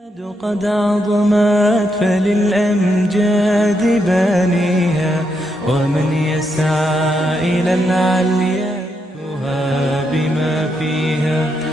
قد عظمت فللأمجاد بانيها ومن يسعى إلى العليا بما فيها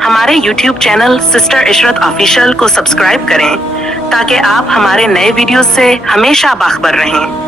हमारे YouTube channel sister Ishrat official को सब्सक्राइब करें ताकि आप हमारे नए वीडियो से हमेशा बाखबर रहें।